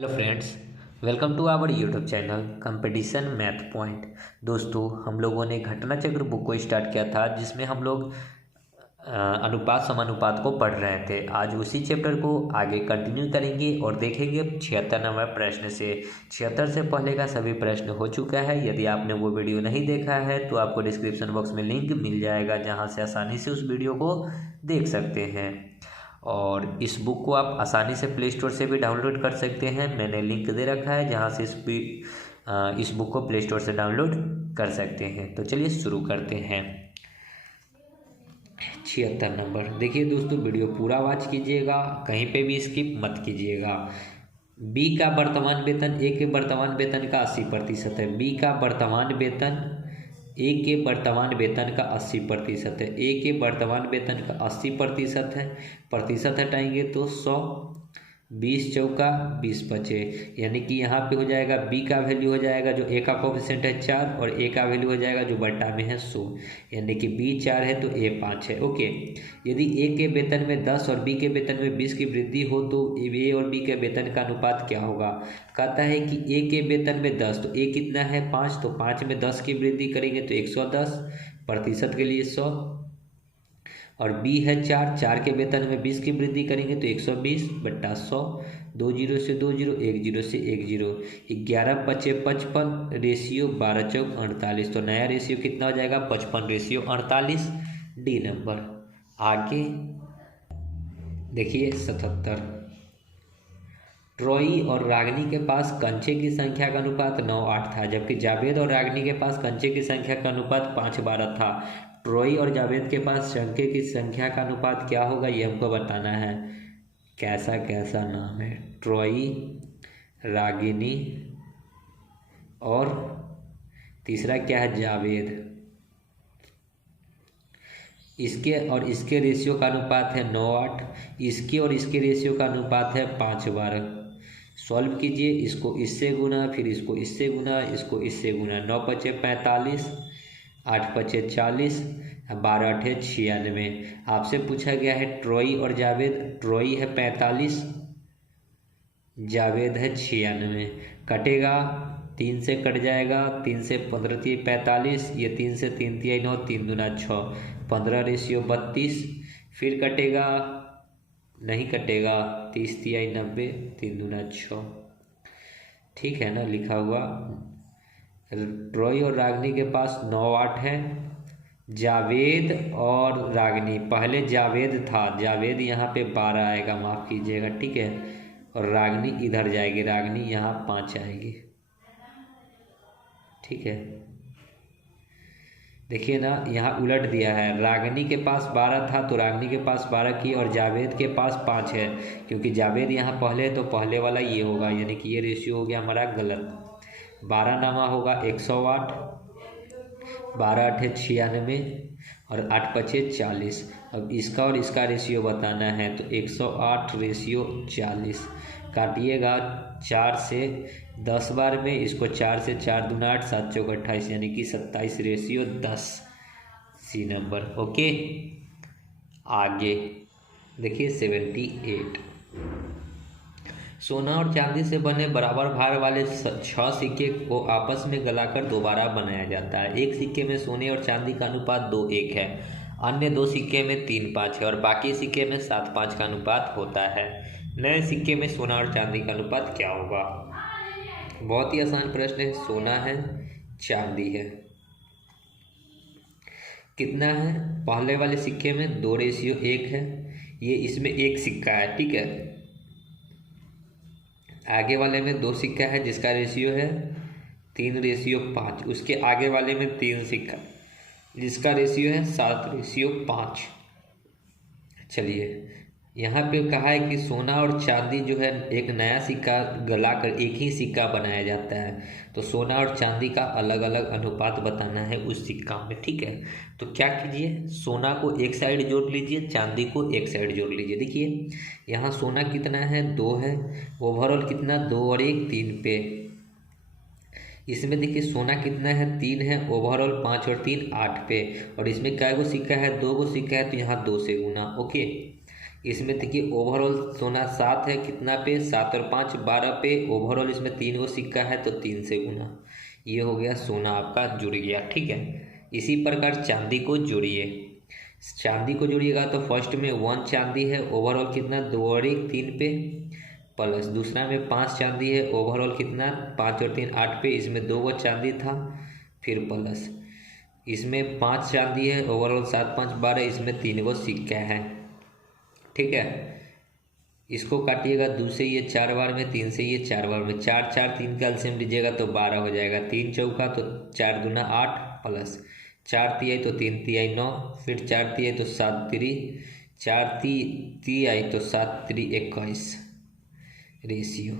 Hello friends, welcome to our YouTube channel competition math point. दोस्तों, हम लोगों ने घटना चक्र बुक को स्टार्ट किया था जिसमें हम लोग अनुपात समानुपात को पढ़ रहे थे। आज उसी चैप्टर को आगे कंटिन्यू करेंगे और देखेंगे 76 नंबर प्रश्न से। 76 से पहले का सभी प्रश्न हो चुका है। यदि आपने वो वीडियो नहीं देखा है तो आपको डिस्क्रिप्शन बॉक्स में लिंक मिल जाएगा, जहाँ से आसानी से उस वीडियो को देख सकते हैं। और इस बुक को आप आसानी से प्ले स्टोर से भी डाउनलोड कर सकते हैं। मैंने लिंक दे रखा है जहाँ से इस बुक को प्ले स्टोर से डाउनलोड कर सकते हैं। तो चलिए शुरू करते हैं। 76 नंबर देखिए दोस्तों, वीडियो पूरा वॉच कीजिएगा, कहीं पे भी स्किप मत कीजिएगा। बी का वर्तमान वेतन ए के वर्तमान वेतन का 80% है। बी का वर्तमान वेतन ए के वर्तमान वेतन का 80% है। ए के वर्तमान वेतन का 80% है। प्रतिशत हटाएंगे तो 100, 20 चौका 20 बचे, यानी कि यहाँ पे हो जाएगा बी का वैल्यू हो जाएगा जो ए का कोफिशिएंट है 4 और ए का वैल्यू हो जाएगा जो बट्टा में है 100, यानी कि बी 4 है तो ए 5 है। ओके, यदि ए के वेतन में 10 और बी के वेतन में 20 की वृद्धि हो तो ए और बी के वेतन का अनुपात क्या होगा। कहता है कि ए के वेतन में 10, तो ए कितना है 5, तो 5 में 10 की वृद्धि करेंगे तो 110, प्रतिशत के लिए 100। और बी है 4, 4 के वेतन में 20 की वृद्धि करेंगे तो 120 बट्टा 100, 2 जीरो से 2 जीरो, 1 जीरो से 1 जीरो, 11 पचे 55, रेशियो 12 चौक 48। तो नया रेशियो कितना हो जाएगा 55/48। D number. आगे देखिए 77। ट्रॉई और रागनी के पास कंचे की संख्या का अनुपात 9:8 था, जबकि जावेद और रागनी के पास कंचे की संख्या का अनुपात 5:12 था। ट्रॉई और जावेद के पास शंखे की संख्या का अनुपात क्या होगा, ये हमको बताना है। कैसा कैसा नाम है, ट्रॉई, रागिनी और तीसरा क्या है जावेद। इसके और इसके रेशियो का अनुपात है 9:8, इसके और इसके रेशियो का अनुपात है 5:12। सॉल्व कीजिए, इसको इससे गुना, फिर इसको इससे गुना, इसको इससे गुना। 9 पचे 45, 8 पचे 40, 12 8 96। आपसे पूछा गया है ट्रॉई और जावेद। ट्रॉई है 45, जावेद है 96। कटेगा, 3 से कट जाएगा, 3 से 15 3 45, ये 3 से 3 3 9, 3 दूना 6, 15/32। फिर कटेगा, नहीं कटेगा, 30 3 90, 3 दूना 6। ठीक है ना लिखा हुआ। ट्रॉई और रागनी के पास 9:8 है। जावेद और रागनी, पहले जावेद था, जावेद यहाँ पे 12 आएगा, माफ़ कीजिएगा, ठीक है। और रागनी इधर जाएगी, रागनी यहाँ 5 आएगी, ठीक है। देखिए ना, यहाँ उलट दिया है। रागनी के पास 12 था तो रागनी के पास 12 की, और जावेद के पास 5 है, क्योंकि जावेद यहाँ पहले है तो पहले वाला ये होगा, यानी कि ये रेशियो हो गया हमारा गलत। 12 नामा होगा 108, 12 8 96 और 8 पचे 40। अब इसका और इसका रेशियो बताना है तो 108/40। काटिएगा 4 से 10 बार में, इसको 4 से 4 दूना 8, 7 चौक 28, यानी कि 27/10। सी नंबर। ओके, आगे देखिए 78। सोना और चांदी से बने बराबर भार वाले 6 सिक्के को आपस में गलाकर दोबारा बनाया जाता है। एक सिक्के में सोने और चांदी का अनुपात 2:1 है, अन्य 2 सिक्के में 3:5 है और बाकी सिक्के में 7:5 का अनुपात होता है। नए सिक्के में सोना और चांदी का अनुपात क्या होगा। बहुत ही आसान प्रश्न है। सोना है, चांदी है, कितना है। पहले वाले सिक्के में 2:1 है, ये इसमें 1 सिक्का है, ठीक है। आगे वाले में 2 सिक्का है जिसका रेशियो है 3:5, उसके आगे वाले में 3 सिक्का जिसका रेशियो है 7:5। चलिए, यहाँ पे कहा है कि सोना और चांदी जो है एक नया सिक्का गलाकर एक ही सिक्का बनाया जाता है, तो सोना और चांदी का अलग अलग अनुपात बताना है उस सिक्का में, ठीक है। तो क्या कीजिए, सोना को एक साइड जोड़ लीजिए, चांदी को एक साइड जोड़ लीजिए। देखिए यहाँ सोना कितना है 2 है, ओवरऑल कितना 2 और 1 3 पे। इसमें देखिए सोना कितना है 3 है, ओवरऑल 5 और 3 8 पे। और इसमें कै गो सिक्का है 2 गो सिक्का है, तो यहाँ 2 से गुना। ओके, इसमें देखिए ओवरऑल सोना 7 है, कितना पे 7 और 5 12 पे, ओवरऑल इसमें 3 गो सिक्का है तो 3 से गुना, ये हो गया सोना आपका जुड़ गया। ठीक है, इसी प्रकार चांदी को जोड़िए। चांदी को जोड़िएगा तो फर्स्ट में 1 चांदी है, ओवरऑल कितना 2 और 1 3 पे, प्लस दूसरा में 5 चांदी है, ओवरऑल कितना 5 और 3 8 पे, इसमें 2 गो चांदी था, फिर प्लस इसमें 5 चांदी है, ओवरऑल 7 5 12, इसमें 3 गो सिक्का है। ठीक है, इसको काटिएगा 2 से ये 4 बार में, 3 से ये 4 बार में, 4 4 3 का एलसीएम लीजिएगा तो 12 हो जाएगा, 3 चौका तो 4 दूना 8, प्लस 4 तिहाई तो 3 तिहाई 9, फिर 4 तिहाई तो 7 तिरी 4 तिहाई तो 7 तिरी 21 रेशियो।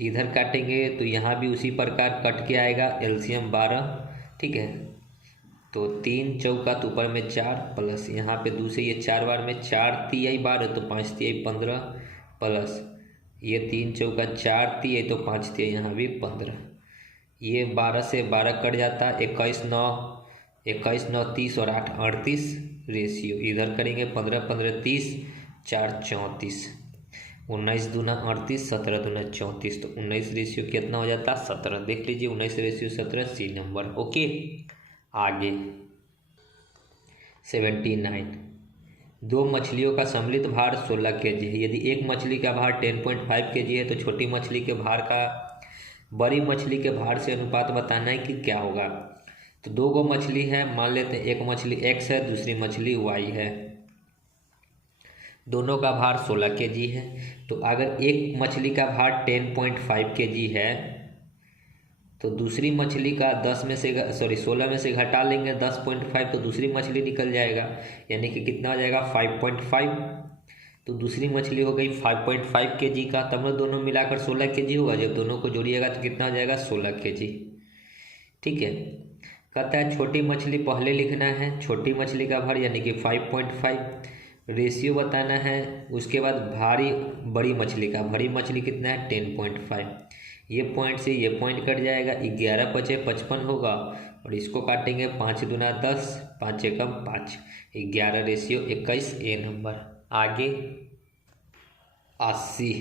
इधर काटेंगे तो यहाँ भी उसी प्रकार कट के आएगा, एलसीएम 12। ठीक है, तो 3 चौका तो ऊपर में 4, प्लस यहाँ पे 2 से ये 4 बार में, 4 तिहाई 12 तो 5 तिहाई 15, प्लस ये 3 चौका 4 तिहाई तो 5 तिहाई यहाँ भी 15, ये 12 से 12 कट जाता है, 21 9 30 और 8 38 रेशियो। इधर करेंगे 15 15 30 4 34, 19 दूना 38 17 दूना 34, तो 19 रेशियो कितना हो जाता 17। देख लीजिए 19 रेशियो 17 सी नंबर। ओके, आगे 79, 2 मछलियों का सम्मिलित भार 16 kg है। यदि एक मछली का भार 10.5 kg है तो छोटी मछली के भार का बड़ी मछली के भार से अनुपात बताना है कि क्या होगा। तो 2 गो मछली है, मान लेते हैं एक मछली x है, दूसरी मछली y है, दोनों का भार 16 kg है। तो अगर एक मछली का भार 10.5 kg है तो दूसरी मछली का 16 में से घटा लेंगे 10.5, तो दूसरी मछली निकल जाएगा, यानी कि कितना हो जाएगा 5.5। तो दूसरी मछली हो गई 5.5 kg का, तब में दोनों मिलाकर 16 kg होगा। जब दोनों को जोड़िएगा तो कितना हो जाएगा 16 kg। ठीक है, कहता है छोटी मछली पहले लिखना है, छोटी मछली का भार यानी कि 5.5 रेशियो बताना है। उसके बाद भारी बड़ी मछली का, बड़ी मछली कितना है 10.5, ये पॉइंट से ये पॉइंट कट जाएगा, 11 5 55 होगा, और इसको काटेंगे 5 दूना 10 5 एकम 5, 11 रेशियो 21 ए नंबर। आगे 80,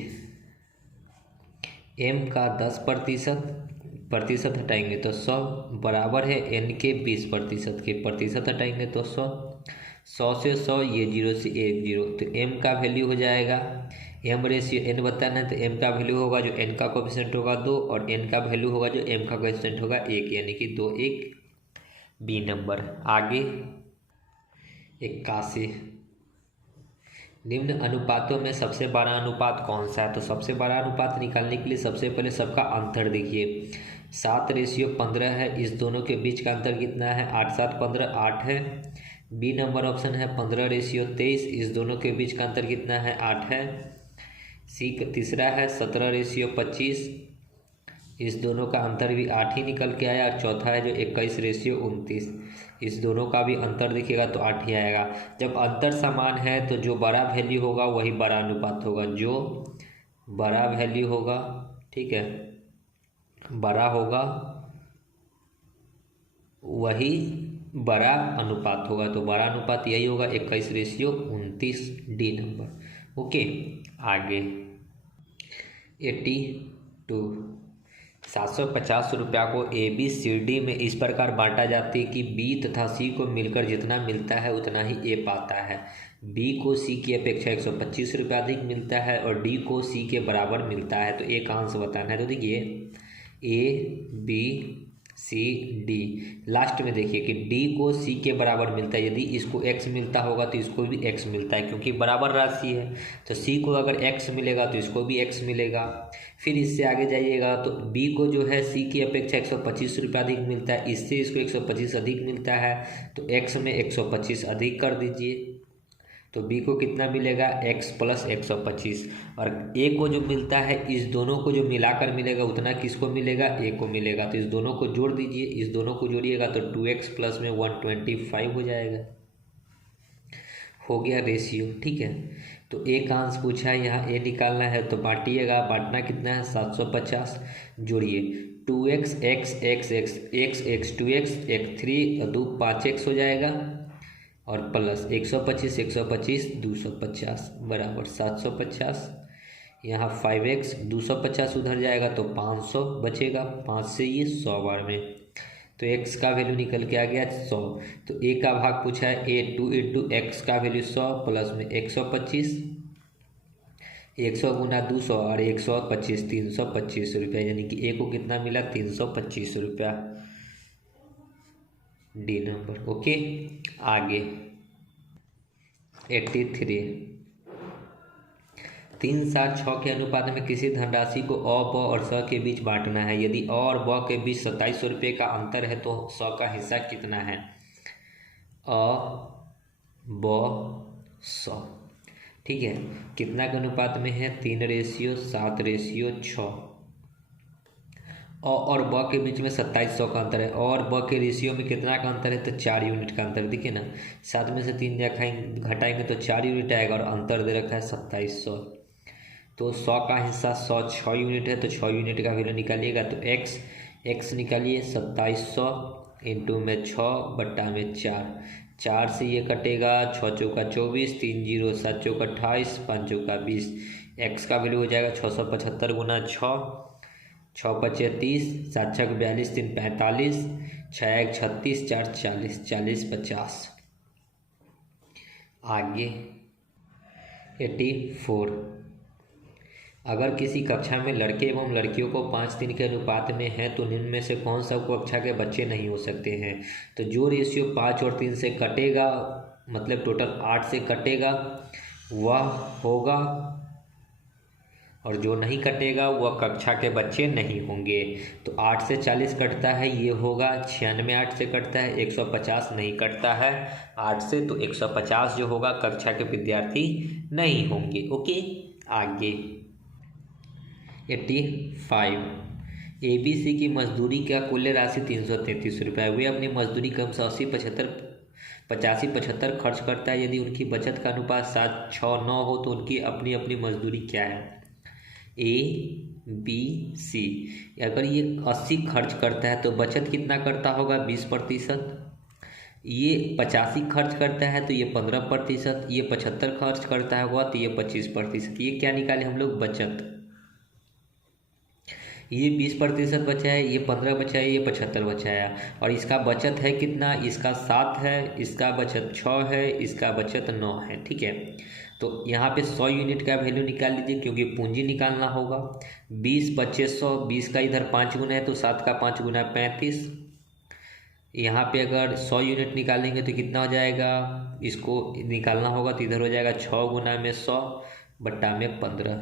एम का 10% हटाएंगे तो 100 बराबर है एन के 20% के, प्रतिशत हटाएंगे तो 100 से 100, ये 0 से 1 0, तो एम का वैल्यू हो जाएगा, एम रेशियो एन बताना है तो एम का वैल्यू होगा जो एन का कोएफिशिएंट होगा 2, और एन का वैल्यू होगा जो एम का कोएफिशिएंट होगा 1, यानी कि 2 1 बी नंबर। आगे 81, निम्न अनुपातों में सबसे बड़ा अनुपात कौन सा है। तो सबसे बड़ा अनुपात निकालने के लिए सबसे पहले सबका अंतर देखिए, 7 रेशियो 15 है, इस दोनों के बीच का अंतर कितना है 8 7 15 8 है। बी नंबर ऑप्शन है 15 रेशियो 23, इस दोनों के बीच का अंतर कितना है 8 है। सी तीसरा है 17 रेशियो 25, इस दोनों का अंतर भी 8 ही निकल के आया। और चौथा है जो 21 रेशियो 29, इस दोनों का भी अंतर देखिएगा तो 8 ही आएगा। जब अंतर समान है तो जो बड़ा वैल्यू होगा वही बड़ा अनुपात होगा, जो बड़ा वैल्यू होगा, ठीक है, बड़ा होगा वही बड़ा अनुपात होगा। तो बड़ा अनुपात यही होगा 21 रेशियो 29 डी नंबर। ओके, आगे 82, 750 रुपया को ए बी सी डी में इस प्रकार बांटा जाती है कि बी तथा सी को मिलकर जितना मिलता है उतना ही ए पाता है। बी को सी की अपेक्षा 125 रुपया अधिक मिलता है और डी को सी के बराबर मिलता है, तो ए का आंसर बताना है। तो देखिए A B C D, last में देखिए कि डी को सी के बराबर मिलता है, यदि इसको x मिलता होगा तो इसको भी x मिलता है क्योंकि बराबर राशि है। तो सी को अगर x मिलेगा तो इसको भी x मिलेगा। फिर इससे आगे जाइएगा तो b को जो है सी की अपेक्षा 125 रुपया अधिक मिलता है, इससे इसको 125 अधिक मिलता है, तो x में 125 अधिक कर दीजिए तो b को कितना मिलेगा x प्लस 125, और a को जो मिलता है इस दोनों को जो मिलाकर मिलेगा उतना किसको मिलेगा a को मिलेगा। तो इस दोनों को जोड़ दीजिए, इस दोनों को जोड़िएगा तो 2x प्लस में 125 हो जाएगा, हो गया रेशियो। ठीक है, तो a का आंसर पूछा है, यहाँ a निकालना है तो बांटिएगा, बांटना कितना है 750, जोड़िए 2x x x x x x 2x x 3 2 5x हो जाएगा, और प्लस 125 125 250 बराबर 750। यहाँ 5x 250 उधर जाएगा तो 500 बचेगा, 5 से ये 100 बार में, तो x का वैल्यू निकल के आ गया 100। तो a का भाग पूछा है, a 2 इंटू एक्स का वैल्यू 100 प्लस में 125, 100 गुना 200 और 125 325 रुपया, यानी कि a को कितना मिला 325 रुपया, डी नंबर। ओके आगे 83, 3 7 6 के अनुपात में किसी धनराशि को अ ब और स के बीच बांटना है। यदि अ और ब के बीच 2700 रुपये का अंतर है तो स का हिस्सा कितना है। अ ब स, ठीक है, कितना के अनुपात में है 3:7:6। अ और ब के बीच में 2700 का अंतर है, अ और ब के रेशियो में कितना का अंतर है तो 4 यूनिट का अंतर, देखिए ना 7 में से 3 घटाएंगे तो 4 यूनिट आएगा और अंतर दे रखा है 2700। तो 100 का हिस्सा 100 6 यूनिट है तो 6 यूनिट का वैल्यू निकालिएगा तो x निकालिए 2700 इंटू में 6 बट्टा में 4 से ये कटेगा, 6 चौका 24, 3 0 7 चौका 28, 5 चौका 20, x का वैल्यू हो जाएगा 675 गुना 6, 6 पचे 30, 7 छक 42, 3 45, 6 1 36, 4 40, 40 50। आगे 84, अगर किसी कक्षा में लड़के एवं लड़कियों को 5:3 के अनुपात में है तो निम्न में से कौन सा कक्षा के बच्चे नहीं हो सकते हैं। तो जो रेशियो 5 और 3 से कटेगा, मतलब टोटल 8 से कटेगा, वह होगा, और जो नहीं कटेगा वह कक्षा के बच्चे नहीं होंगे। तो 8 से 40 कटता है, ये होगा 96, 8 से कटता है, 150 नहीं कटता है 8 से, तो 150 जो होगा कक्षा के विद्यार्थी नहीं होंगे। ओके आगे 85, ABC की मजदूरी का कुल राशि 333 रुपये, वे अपनी मजदूरी कम से 85 खर्च करता है। यदि उनकी बचत का अनुपात 7 6 9 हो तो उनकी अपनी अपनी मजदूरी क्या है। ABC, अगर ये 80 खर्च करता है तो बचत कितना करता होगा 20%, ये 85 खर्च करता है तो ये 15%, ये 75 खर्च करता होगा तो ये 25%। ये क्या निकाले हम लोग बचत, ये 20% बचा है, ये 15 बचा है, ये 75 बचाया, और इसका बचत है कितना, इसका 7 है, इसका बचत 6 है, इसका बचत 9 है। ठीक है, तो यहाँ पे 100 यूनिट का वैल्यू निकाल लीजिए क्योंकि पूंजी निकालना होगा। 20 25 100, 20 का इधर 5 गुना है तो 7 का 5 गुना 35। यहाँ पे अगर 100 यूनिट निकालेंगे तो कितना हो जाएगा, इसको निकालना होगा तो इधर हो जाएगा 6 गुना में 100 बट्टा में 15,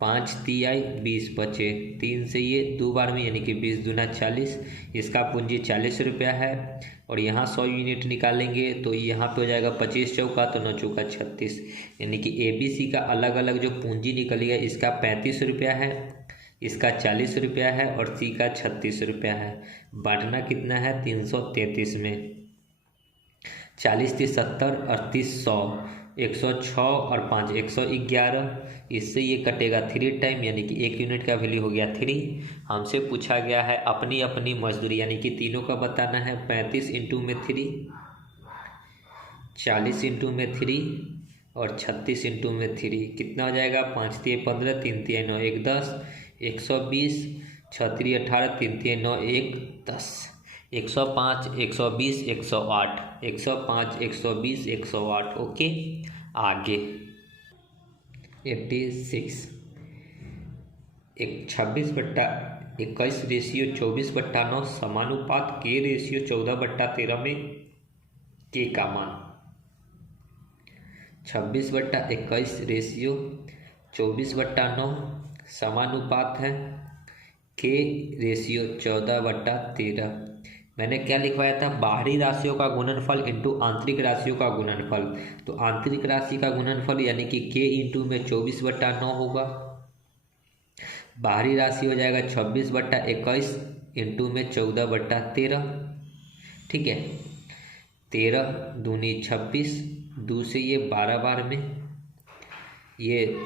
5 तिहाई 20 बचे, 3 से ये 2 बार में, यानी कि 20 दूना 40, इसका पूंजी 40 रुपया है। और यहाँ 100 यूनिट निकालेंगे तो यहाँ पे हो जाएगा 25 चौका तो 9 चौका 36, यानी कि ABC का अलग अलग जो पूंजी निकलेगा इसका 35 रुपया है, इसका 40 रुपया है और C का 36 रुपया है। बांटना कितना है 333 में, 40 30 70 38 100, 106 और 5 111, इससे ये कटेगा 3 टाइम, यानी कि 1 यूनिट का वैल्यू हो गया 3। हमसे पूछा गया है अपनी अपनी मजदूरी, यानी कि तीनों का बताना है। 35 इंटू में 3, 40 इंटू में 3 और 36 इंटू में 3, कितना हो जाएगा 5 3 15, 3 3 9 1 10, 120, 6 3 18, 3 3 9 1 10, 105 120 108, 105 120 108। ओके आगे 86, 26/21 रेशियो 24/9 समानुपात के रेशियो 14/13 में के का मान। 26/21 रेशियो 24/9 समानुपात है के रेशियो 14/13। मैंने क्या लिखवाया था, बाहरी राशियों का गुणनफल इंटू आंतरिक राशियों का गुणनफल। तो आंतरिक राशि का गुणनफल यानी कि k इंटू में 24/9 होगा, बाहरी राशि हो जाएगा 26/21 इंटू में 14/13। ठीक है, 13 दूनी 26, 2 से ये 12 बार में, ये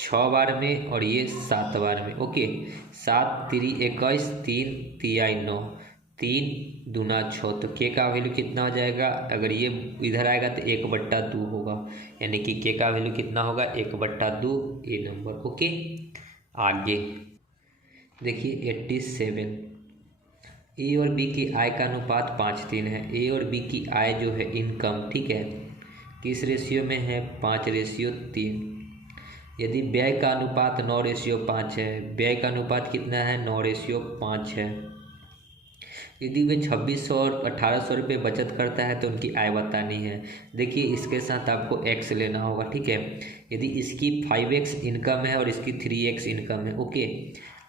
6 बार में और ये 7 बार में। ओके, 7 3 21, 3 तिहाई 9, 3 दूना 6, तो के का वैल्यू कितना हो जाएगा, अगर ये इधर आएगा तो 1/2 होगा, यानी कि के का वैल्यू कितना होगा 1/2 ए नंबर। ओके, आगे देखिए 87, ए और बी की आय का अनुपात 5:3 है। ए और बी की आय जो है इनकम, ठीक है, किस रेशियो में है, 5:3। यदि व्यय का अनुपात 9:5 है, व्यय का अनुपात कितना है 9:5 है। यदि वे 2600 और 1800 रुपये बचत करता है तो उनकी आय बतानी है। देखिए इसके साथ आपको x लेना होगा, ठीक है। यदि इसकी 5x इनकम है और इसकी 3x इनकम है, ओके,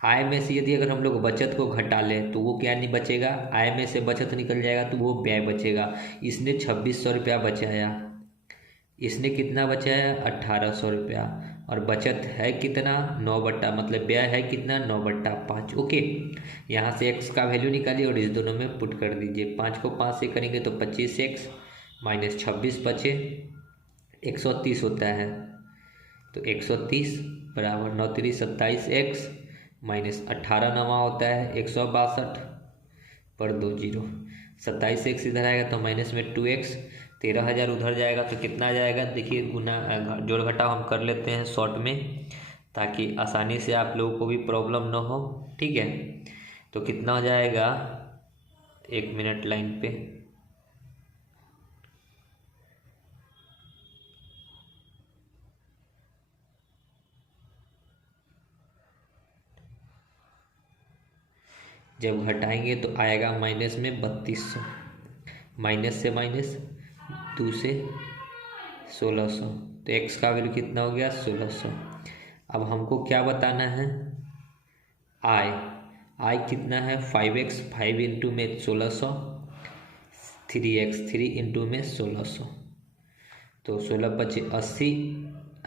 आय में से यदि अगर हम लोग बचत को घटा लें तो वो क्या नहीं बचेगा, आय में से बचत निकल जाएगा तो वो व्यय बचेगा। इसने 2600 रुपया बचाया, इसने कितना बचाया 1800 रुपया, और बचत है कितना 9 मतलब व्यय है कितना 9/5। ओके, यहाँ से x का वैल्यू निकालिए और इस दोनों में पुट कर दीजिए। 5 को 5 से करेंगे तो 25x माइनस 26 बचे 130 होता है, तो 130 बराबर 9 3 27x माइनस 18 9 होता है 162 पर 2 0, 27x इधर आएगा तो माइनस में 2x, 13,000 उधर जाएगा तो कितना जाएगा, देखिए गुना जोड़ घटाव हम कर लेते हैं शॉर्ट में ताकि आसानी से आप लोगों को भी प्रॉब्लम ना हो, ठीक है। तो कितना हो जाएगा, 1 मिनट लाइन पे, जब घटाएंगे तो आएगा माइनस में 3200, माइनस से माइनस 2 से 1600, तो x का वैल्यू कितना हो गया 1600। अब हमको क्या बताना है, आई कितना है 5x, 5 इंटू में 1600, 3x 3 इंटू में 1600, तो 16 × 5 80,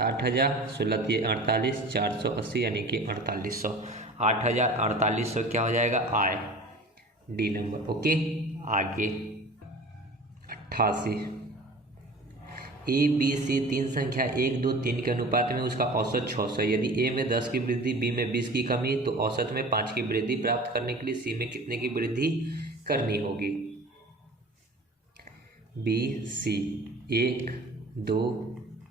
8000, 16 × 3 48, 480 यानी कि 4800, 4800 क्या हो जाएगा आय, डी नंबर। ओके, आगे 88, ए बी सी तीन संख्या 1 2 3 के अनुपात में उसका औसत 600 है। यदि ए में 10 की वृद्धि, बी में 20 की कमी, तो औसत में 5 की वृद्धि प्राप्त करने के लिए सी में कितने की वृद्धि करनी होगी। बी सी 1 2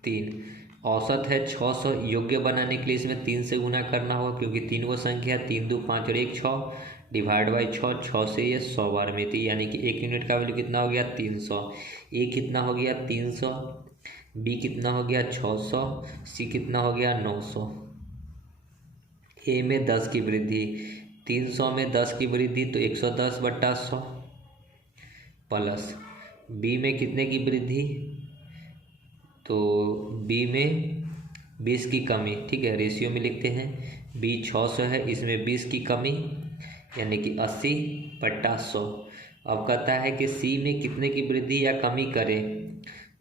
3, औसत है 600, योग्य बनाने के लिए इसमें 3 से गुना करना होगा क्योंकि 3 वो संख्या 3 2 5 और 1 6, डिवाइड बाई 6 से ये 100 बार में थी, यानी कि 1 यूनिट का वैल्यू कितना हो गया 300। ए कितना हो गया 300, बी कितना हो गया 600, सी कितना हो गया 900। ए में 10 की वृद्धि, 300 में 10 की वृद्धि तो 110/100 प्लस बी में कितने की वृद्धि, तो बी में 20 की कमी, ठीक है, रेशियो में लिखते हैं। बी 600 है, इसमें 20 की कमी यानी कि 80/100। अब कहता है कि सी में कितने की वृद्धि या कमी करें,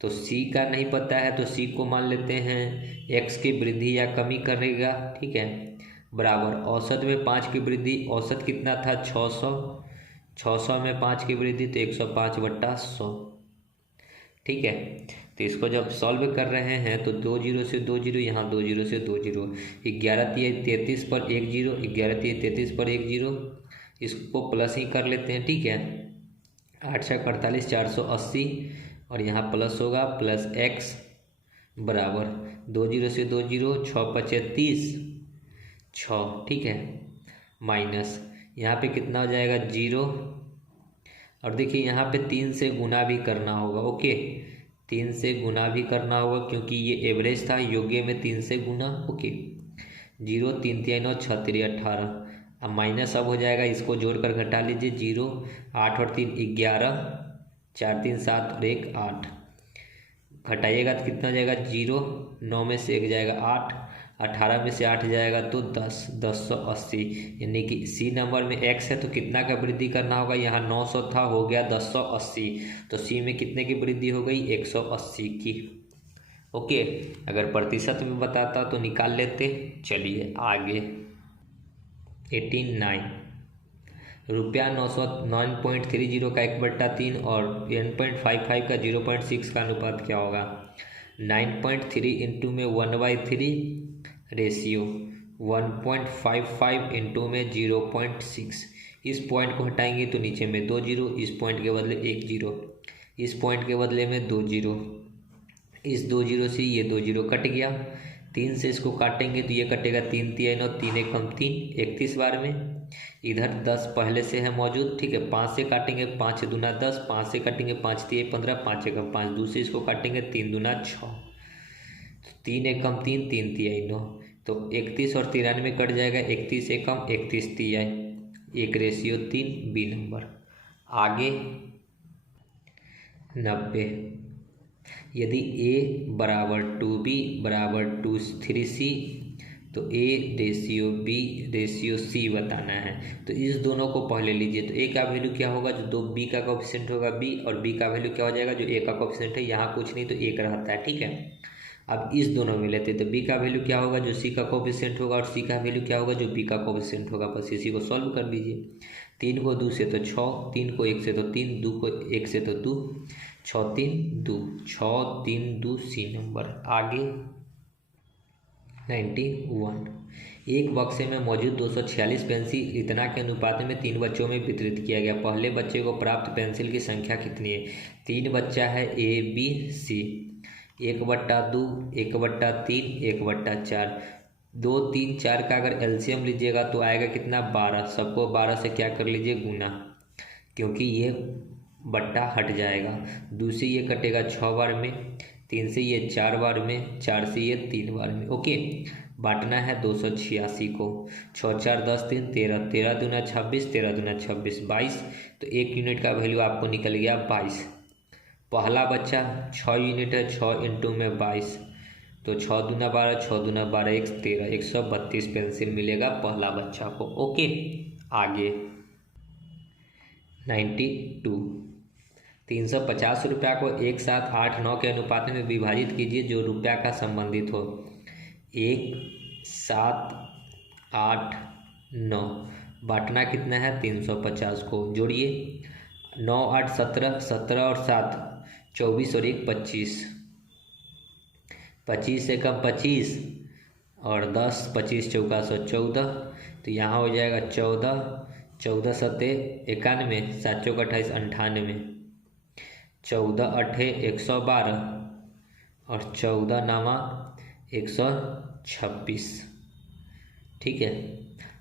तो सी का नहीं पता है तो सी को मान लेते हैं एक्स की वृद्धि या कमी करेगा, ठीक है, बराबर औसत में 5 की वृद्धि, औसत कितना था 600, 600 में 5 की वृद्धि तो 105/100, ठीक है। तो इसको जब सॉल्व कर रहे हैं तो 2 0 से 2 0, यहाँ 2 0 से 2 0, 11 3 33 पर 1 0, 11 3 33 पर 1 0, इसको प्लस ही कर लेते हैं, ठीक है। 8 6 48, 480 और यहाँ प्लस होगा प्लस x बराबर 2 0 से 2 0, 6 5 30 6, ठीक है, माइनस यहाँ पे कितना हो जाएगा 0, और देखिए यहाँ पे 3 से गुना भी करना होगा। ओके, 3 से गुना भी करना होगा क्योंकि ये एवरेज था, योग्य में 3 से गुना। ओके, 0 3 3 9 6 3 18, अब माइनस अब हो जाएगा, इसको जोड़कर घटा लीजिए 0 8 और 3 11, 4 3 7 और 1 8, घटाइएगा तो कितना जाएगा 0, 9 में से 1 जाएगा 8, 18 में से 8 जाएगा तो 10, 1080, यानी कि सी नंबर में x है तो कितना का वृद्धि करना होगा, यहाँ 900 था हो गया 1080, तो सी में कितने की वृद्धि हो गई 180 की। ओके, अगर प्रतिशत में बताता तो निकाल लेते। चलिए आगे 89, रुपया 9.30 का 1/3 और 10.55 का 0.6 का अनुपात क्या होगा। 9.3 इंटू में 1/3 रेशियो 1.55 इंटू में 0.6, इस पॉइंट को हटाएंगे तो नीचे में 2 जीरो, इस पॉइंट के बदले 1 जीरो, इस पॉइंट के बदले में 2 जीरो, इस 2 जीरो से ये 2 जीरो कट गया। 3 से इसको काटेंगे तो ये कटेगा 3 तिया 9, 3 एक कम 3, 31 बार में। इधर 10 पहले से है मौजूद, ठीक है। 5 से काटेंगे 5 दूना 10, 5 से काटेंगे 5 तिया 15, 5 एकम 5, दूसरे इसको काटेंगे 3 दूना 6, 3 एकम 3, 3 तिया 9, तो 31 और 93 कट जाएगा, 31 एकम 31 तिया 1/3 बी नंबर। आगे 90। यदि a बराबर 2b बराबर 2/3c तो a ratio b ratio c बताना है। तो इस दोनों को पहले लीजिए। तो a का वैल्यू क्या होगा, जो दो b का कोएफिशिएंट होगा b, और b का वैल्यू क्या हो जाएगा, जो a का कोएफिशिएंट है, यहाँ कुछ नहीं तो 1 रहता है, ठीक है। अब इस दोनों में लेते तो b का वैल्यू क्या होगा, जो c का कोएफिशिएंट होगा, और c का वैल्यू क्या होगा, जो b का कोएफिशिएंट होगा। बस इसी को सॉल्व कर लीजिए। 3 को 2 से तो 6, 3 को 1 से तो 3, 2 को 1 से तो 2, 6 3 2, 6 3 2 सी नंबर। आगे 91। एक बक्से में मौजूद 246 पेंसिल इतना के अनुपात में 3 बच्चों में वितरित किया गया। पहले बच्चे को प्राप्त पेंसिल की संख्या कितनी है। 3 बच्चा है A B C, 1/2, 1/3, 1/4, 2 3 4 का अगर एलसीएम लीजिएगा तो आएगा कितना, 12। सबको 12 से क्या कर लीजिए, गुना, क्योंकि ये बट्टा हट जाएगा। दूसरी ये कटेगा 6 बार में, 3 से ये 4 बार में, 4 से ये 3 बार में, ओके। बांटना है 286 को, 6 4 10 3 13, 13 दूना 26, 13 दूना 26, 22। तो 1 यूनिट का वैल्यू आपको निकल गया 22। पहला बच्चा 6 यूनिट है, 6 इंटू में 22, तो 6 दूना 12, 6 दूना 12 1 13, 132 पेंसिल मिलेगा पहला बच्चा को, ओके। आगे 92। 350 रुपया को 1 7 8 9 के अनुपात में विभाजित कीजिए जो रुपया का संबंधित हो। 1 7 8 9, बांटना कितना है, 350 को जोड़िए। 9 8 17, 17 और 7 24 और 1 25, 25 से कम 25 और 10, 25 चौका 14, तो यहाँ हो जाएगा 14, 14 सत्ते 91, 7 चौका 28 98, 14 अठे 112 और 14 नामा 126, ठीक है।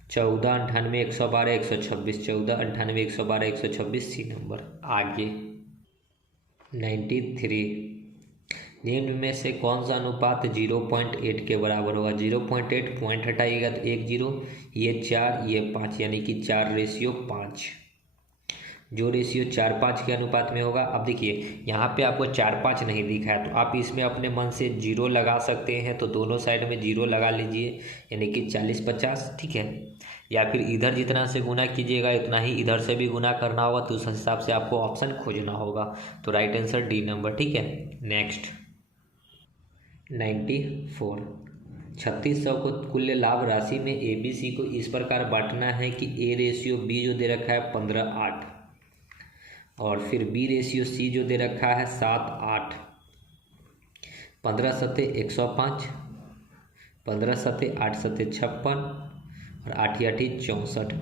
14 98 112 126, 14 98 112 126 सी नंबर। आगे 93। निम्न में से कौन सा अनुपात 0.8 के बराबर होगा। 0.8 पॉइंट हटाइएगा तो 1 जीरो, ये 4 ये 5, यानी कि 4/5, जो रेशियो 4:5 के अनुपात में होगा। अब देखिए यहाँ पे आपको 4:5 नहीं दिखा है, तो आप इसमें अपने मन से 0 लगा सकते हैं। तो दोनों साइड में 0 लगा लीजिए, यानी कि 40/50, ठीक है। या फिर इधर जितना से गुना कीजिएगा उतना ही इधर से भी गुना करना होगा, तो उस हिसाब से आपको ऑप्शन खोजना होगा। तो राइट आंसर डी नंबर, ठीक है। नेक्स्ट 94। 3600 को कुल लाभ राशि में ABC को इस प्रकार बांटना है कि A रेशियो B जो दे रखा है 15:8, और फिर B रेशियो C जो दे रखा है 7:8, 15 सत्ते 105, 15 सत्ते 8 सत्ते 56 और 8 8 64।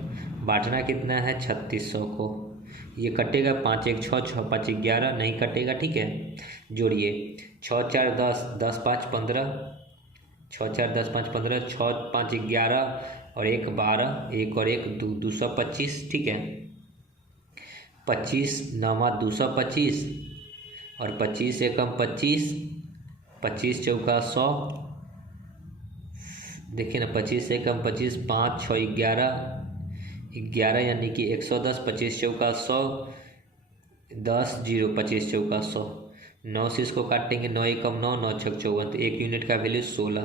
बांटना कितना है 3600 को। ये कटेगा 5 1 6, 6 5 11, नहीं कटेगा, ठीक है। जोड़िए 6 4 10, 10 5 15, 6 4 10 5 15, 6 5 11 और 1 12, 1 और 1 2, 225, ठीक है। 25 9 225 और 25 एकम 25, 25 चौका 100, देखिए ना, 25 एकम 25, 5 6 11, 11 यानी कि 110, 25 चौका 100, 10 0, 25 चौका 100, 9 से इसको काटेंगे, 9 एकम 9, 9 छक 54, तो 1 यूनिट का वैल्यू 16।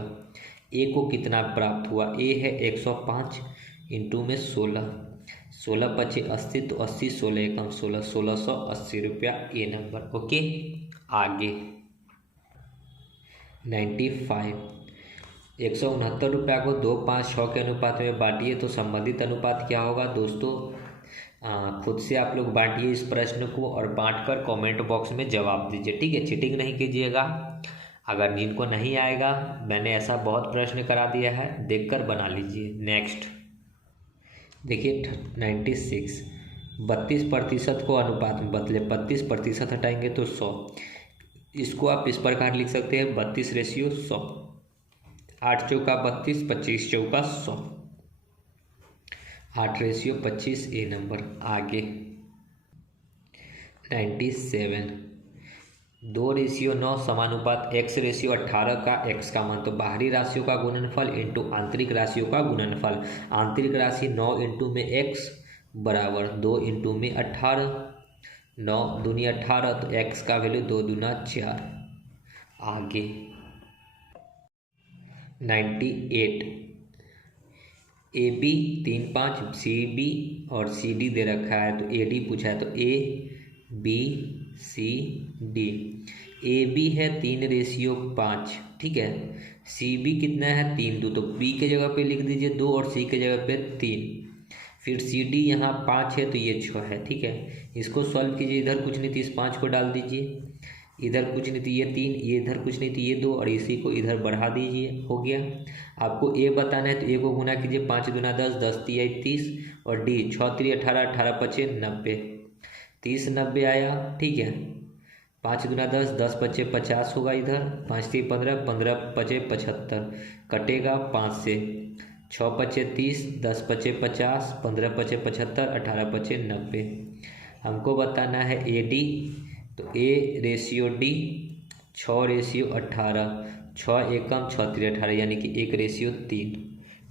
ए को कितना प्राप्त हुआ, ए है 105 इंटू में 16, 16 पचे 80, तो 80, 16 एकम 16, 1680 रुपया ए नंबर, ओके। आगे 95। 169 रुपया को 2 5 6 के अनुपात में बांटिए तो संबंधित अनुपात क्या होगा। दोस्तों खुद से आप लोग बांटिए इस प्रश्न को और बांटकर कमेंट बॉक्स में जवाब दीजिए, ठीक है। चीटिंग नहीं कीजिएगा। अगर नींद को नहीं आएगा, मैंने ऐसा बहुत प्रश्न करा दिया है, देखकर बना लीजिए। नेक्स्ट देखिए 96, 32% को अनुपात में बदले, 32% हटाएंगे तो 100। इसको आप इस प्रकार लिख सकते हैं 32/100। 8 चौका 32, 25 चौका 100, 8/25 ए नंबर। आगे 97, 2/9 समानुपात x/18 का x का मान। तो बाहरी राशियों का गुणनफल इंटू आंतरिक राशियों का गुणनफल। आंतरिक राशि 9 इंटू में x बराबर 2 इंटू में 18, 9 दूनी 18, तो x का वैल्यू 2 दूना 4। आगे 98, AB 3 5, CB और CD दे रखा है, तो AD पूछा है, तो ABCD। AB है 3/5, ठीक है। CB कितना है 3 2, तो B के जगह पे लिख दीजिए 2 और C के जगह पे 3। फिर CD यहाँ 5 है, तो ये 6 है, ठीक है। इसको सॉल्व कीजिए, इधर कुछ नहीं थी इस 5 को डाल दीजिए, इधर कुछ नहीं थी ये 3, ये इधर कुछ नहीं थी ये 2, और इसी को इधर बढ़ा दीजिए, हो गया। आपको A बताना है, तो A को गुना कीजिए, 5 दूना 10, 10 तिया 30, और D 6 3 18, 18 5 90, 30 90 आया, ठीक है। 5 दूना 10, 10 5 50 होगा इधर, 5 3 15, 15 5 75, कटेगा 5 से, 6 5 30, 10 5 50, 15 5 75, 18 5 90। हमको बताना है AD, तो A/D 6/18, 6 एकम 6 3 18, यानी कि 1/3,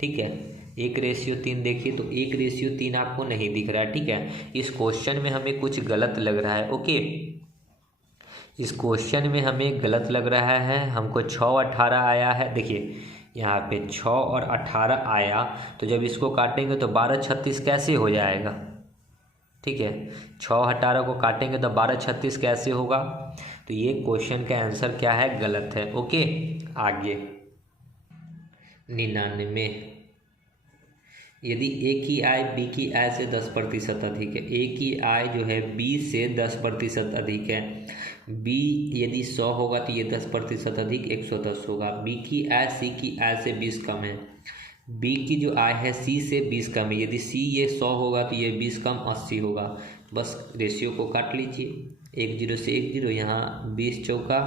ठीक है। 1/3 देखिए, तो 1/3 आपको नहीं दिख रहा है, ठीक है। इस क्वेश्चन में हमें कुछ गलत लग रहा है, ओके। इस क्वेश्चन में हमें गलत लग रहा है, हमको 6 18 आया है। देखिए यहाँ पे 6 और 18 आया, तो जब इसको काटेंगे तो 12 36 कैसे हो जाएगा, ठीक है। 6 18 को काटेंगे तो 12 36 कैसे होगा, तो ये क्वेश्चन का आंसर क्या है, गलत है, ओके। आगे 99, यदि ए की आय बी की आय से 10% अधिक है, ए की आय जो है बी से 10% अधिक है, बी यदि 100 होगा तो ये 10% अधिक 110 होगा। बी की आय सी की आय से 20 कम है, बी की जो आय है सी से 20 कम है, यदि सी ये 100 होगा तो ये 20 कम 80 होगा। बस रेशियो को काट लीजिए, 1 0 से 1 0, यहाँ 20 चौका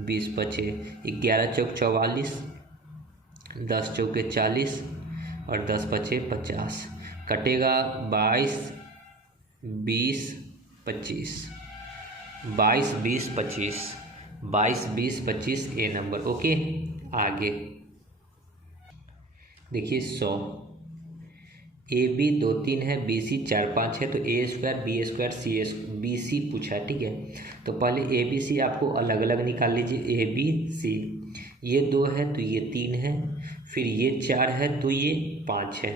20 पचे, 11 चौक 44, 10 चौके 40 और 10 पचे 50, कटेगा 22 20 25, 22 20 25, 22 20 25 ए नंबर, ओके। आगे देखिए 100, AB 2 3 है, BC 4 5 है, तो A² B² BC पूछा है, ठीक है। तो पहले ABC आपको अलग अलग निकाल लीजिए, ABC ये 2 है तो ये 3 है, फिर ये 4 है तो ये 5 है।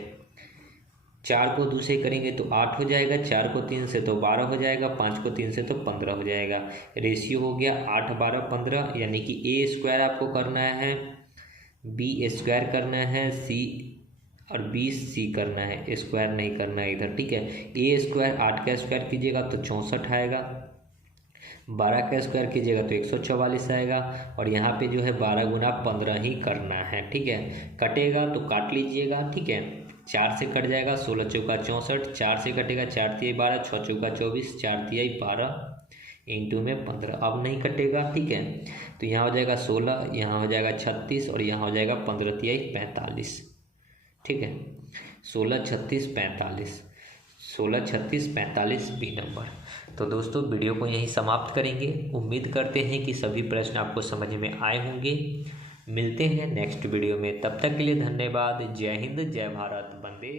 4 को 2 से करेंगे तो 8 हो जाएगा, 4 को 3 से तो 12 हो जाएगा, 5 को 3 से तो 15 हो जाएगा। रेशियो हो गया 8 12 15, यानी कि A² आपको करना है, B² करना है, C और BC करना है, स्क्वायर नहीं करना है इधर, ठीक है। A² 8 का स्क्वायर कीजिएगा तो 64 आएगा, 12 का स्क्वायर कीजिएगा तो 144 आएगा, और यहाँ पे जो है 12 गुना 15 ही करना है, ठीक है। कटेगा तो काट लीजिएगा, ठीक है। 4 से कट जाएगा, 16 चौका 64, 4 से कटेगा, 4 तिया 12, 6 चौका 24, 4 तिया 12 इंटू में 15, अब नहीं कटेगा, ठीक है। तो यहाँ हो जाएगा 16, यहाँ हो जाएगा 36, और यहाँ हो जाएगा 15 तिया 45, ठीक है। 16 36 45, 16 36 45 बी नंबर। तो दोस्तों वीडियो को यहीं समाप्त करेंगे। उम्मीद करते हैं कि सभी प्रश्न आपको समझ में आए होंगे। मिलते हैं नेक्स्ट वीडियो में, तब तक के लिए धन्यवाद। जय हिंद, जय भारत, वंदे